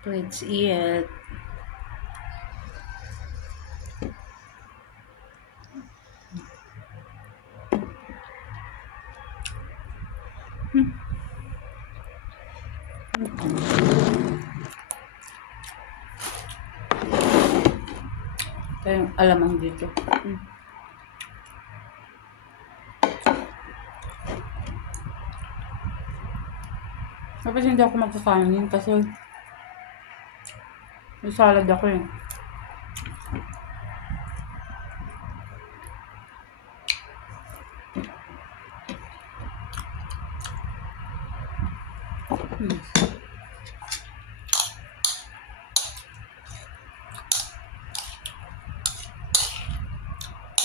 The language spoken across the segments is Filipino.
Let's eat. Ito yung alamang dito. Tapos hindi ako magkakanin kasi may salad ako eh.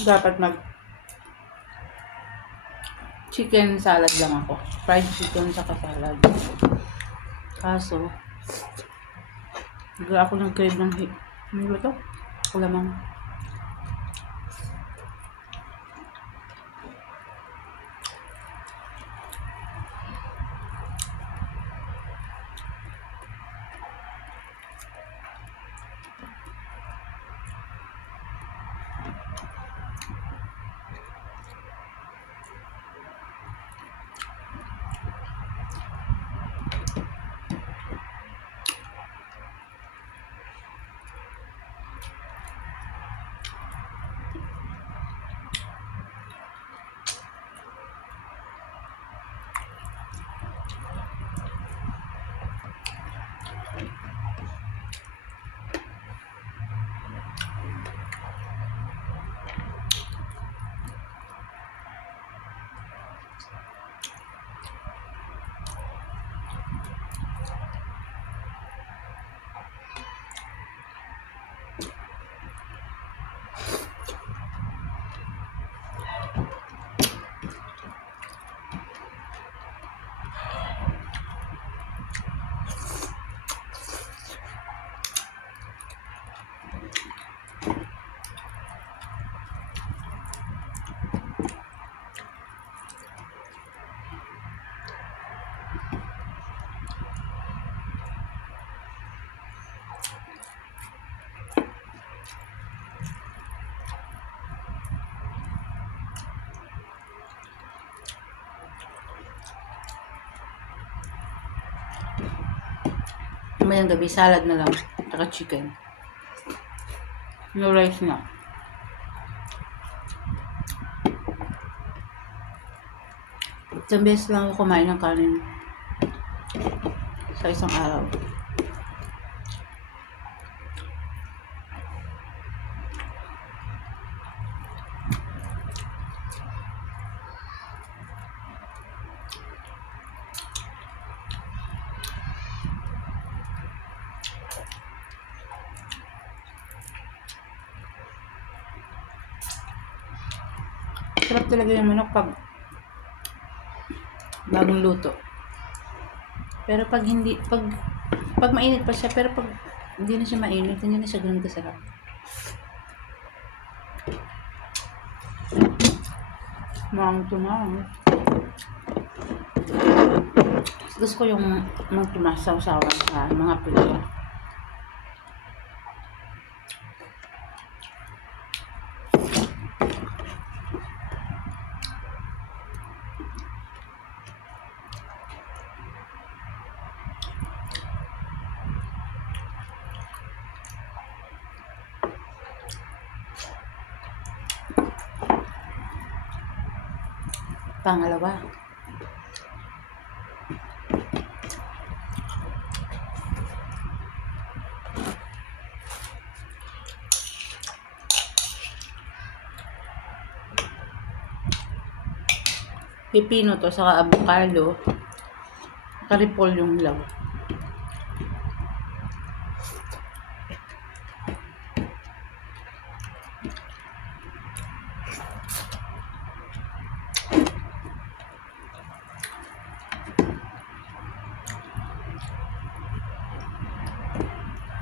Dapat mag chicken salad lang ako. Fried chicken saka salad. Kaso, bigla ako nag-crave ng ano ba ito? Alamang. Mamayang gabi, salad na lang. Saka chicken. No rice na. Isang beses lang ako kumain ng kanin sa isang araw. Sarap talaga yung manok pag bagong luto. Pero pag hindi, pag mainit pa siya, pero pag hindi na siya mainit, hindi na siya ganun kasarap. Tumaw. Gusto ko yung mga tumasaw-sawan sa mga pila. Pangalawa. Pipino to, saka avocado. Karipol yung law.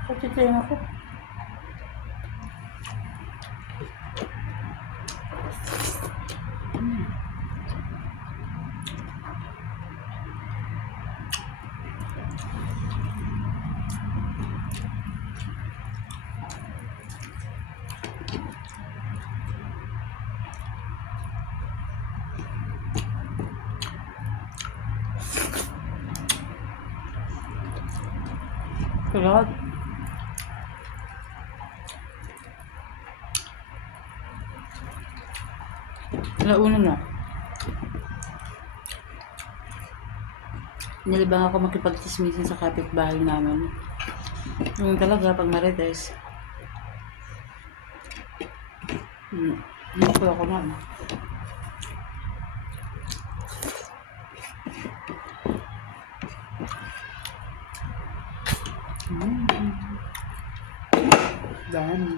Pagkitayin ako. Sarap. Alauna na. Nilibang ako makipagtismisin sa kapitbahay namin. Yung talaga, pag marites, hindi ko ako na. Dami.